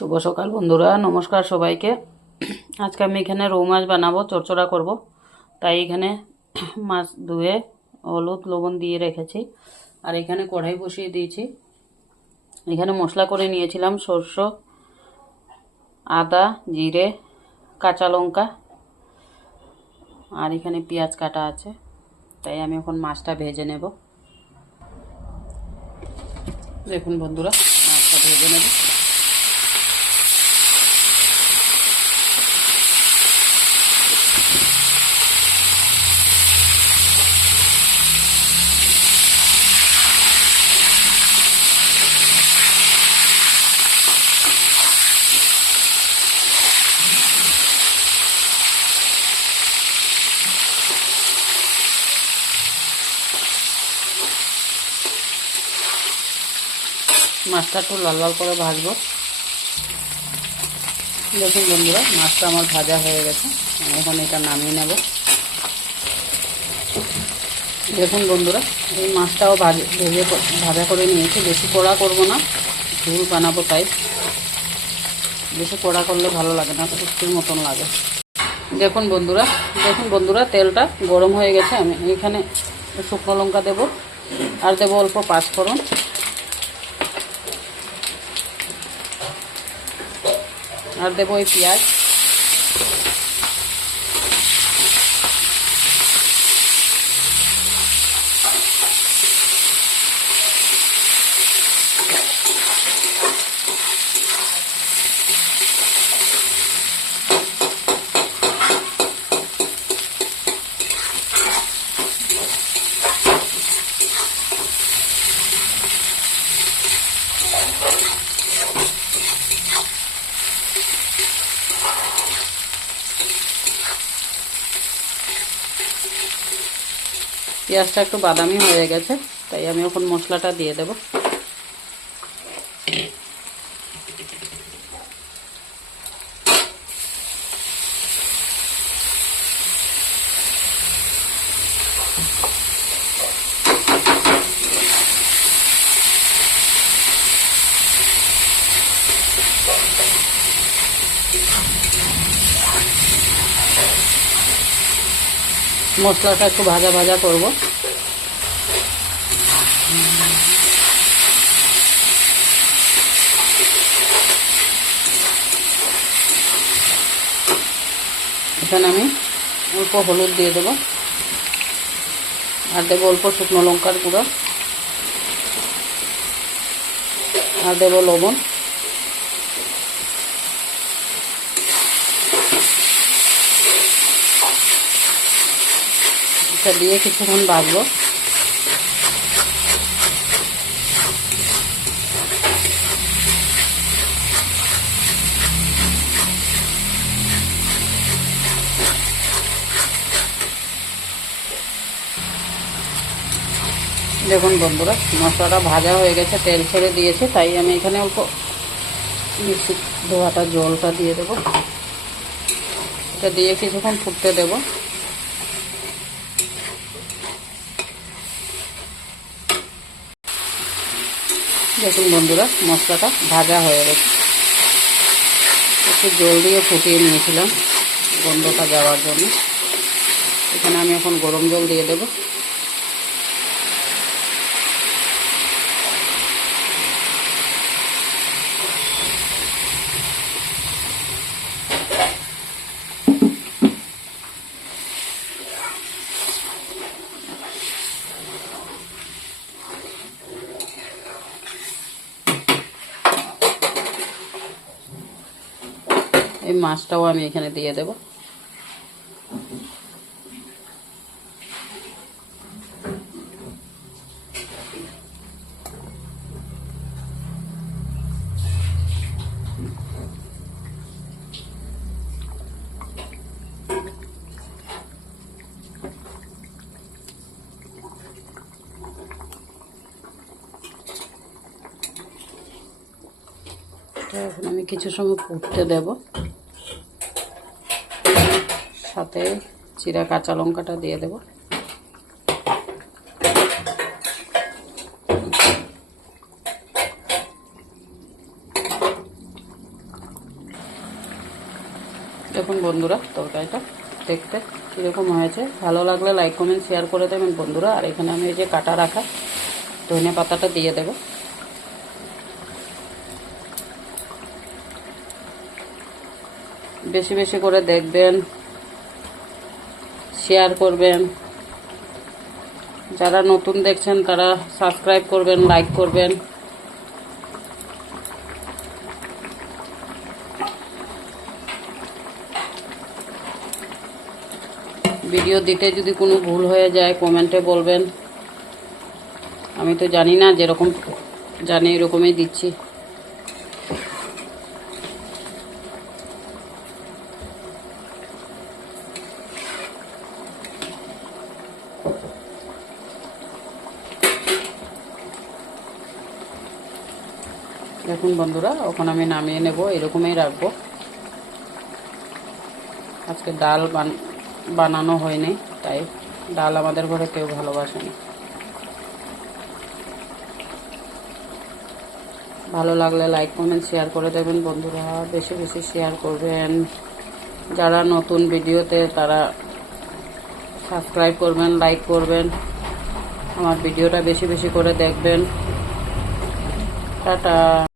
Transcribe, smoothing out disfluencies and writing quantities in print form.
শুভ সকাল বন্ধুরা, নমস্কার সবাইকে। আজকে আমি এখানে রৌ মাছ বানাবো, চচ্চড়া করব। তাই এখানে মাছ ধুয়ে হলুদ লবণ দিয়ে রেখেছি। আর এখানে কড়াই বসিয়ে দিয়েছি। এখানে মশলা করে নিয়েছিলাম সরষ, আদা, জিরে, কাঁচা লঙ্কা, আর এখানে পেঁয়াজ কাটা আছে। তাই আমি এখন মাছটা ভেজে নেব। দেখুন বন্ধুরা, মাছটা ভেজে নেব। মাছটা একটু লাল লাল করে ভাজবো। দেখুন বন্ধুরা, মাছটা আমার ভাজা হয়ে গেছে। আমি এখন এটা নামিয়ে নেব। দেখুন বন্ধুরা, এই মাছটাও ভেজে ভাজা করে নিয়েছি। বেশি কড়া করব না, ঝোল বানাবো, তাই বেশি কড়া করলে ভালো লাগে না, শুক্তির মতন লাগে। দেখুন বন্ধুরা, তেলটা গরম হয়ে গেছে। আমি এখানে শুকনো লঙ্কা দেব, আর দেবো অল্প পাঁচফোড়ন, আর দেবো এই পেঁয়াজ। পেঁয়াজটা একটু বাদামি হয়ে গেছে, তাই আমি এখন মশলাটা দিয়ে দেব। মশলাটা একটু ভাজা ভাজা করব। এখানে আমি অল্প হলুদ দিয়ে দেব, আর দেবো অল্প শুকনো লঙ্কার গুঁড়ো, আর দেবো লবণ। এটা দিয়ে কিছুক্ষণ ভাজবো। দেখুন বন্ধুরা, মশলাটা ভাজা হয়ে গেছে, তেল ছেড়ে দিয়েছে। তাই আমি এখানে অল্প মিক্সি ধোয়াটা জলটা দিয়ে দেবো। এটা দিয়ে কিছুক্ষণ ফুটতে দেব। দেখুন বন্ধুরা, মশলাটা ভাজা হয়ে গেছে। একটু জল দিয়ে ফুটিয়ে নিয়েছিলাম গন্ধটা যাওয়ার জন্য। এখানে আমি এখন গরম জল দিয়ে দেব। এই মাছটাও আমি এখানে দিয়ে দেব। এখন আমি কিছু সময় ফুটতে দেব। সাথে চিরা কাঁচা লঙ্কাটা দিয়ে দেব। দেখুন বন্ধুরা তরকারিটা দেখতে কীরকম হয়েছে। ভালো লাগলে লাইক কমেন্ট শেয়ার করে দেবেন বন্ধুরা। আর এখানে আমি এই যে কাটা রাখা ধনে পাতাটা দিয়ে দেব। বেশি বেশি করে দেখবেন, শেয়ার করবেন। যারা নতুন দেখছেন তারা সাবস্ক্রাইব করবেন, লাইক করবেন। ভিডিও দিতে যদি কোনো ভুল হয়ে যায় কমেন্টে বলবেন। আমি তো জানি না, যেরকম জানি এরকমই দিচ্ছি। দেখুন বন্ধুরা ওখানে আমি নামিয়ে নেব, এরকমই রাখবো। আজকে ডাল বানানো হয়নি, তাই ডাল আমাদের ঘরে কেউ ভালোবাসে না। ভালো লাগলে লাইক কমেন্ট শেয়ার করে দেবেন বন্ধুরা, বেশি বেশি শেয়ার করবেন। যারা নতুন ভিডিওতে তারা সাবস্ক্রাইব করবেন, লাইক করবেন। আমার ভিডিওটা বেশি বেশি করে দেখবেন। টাটা।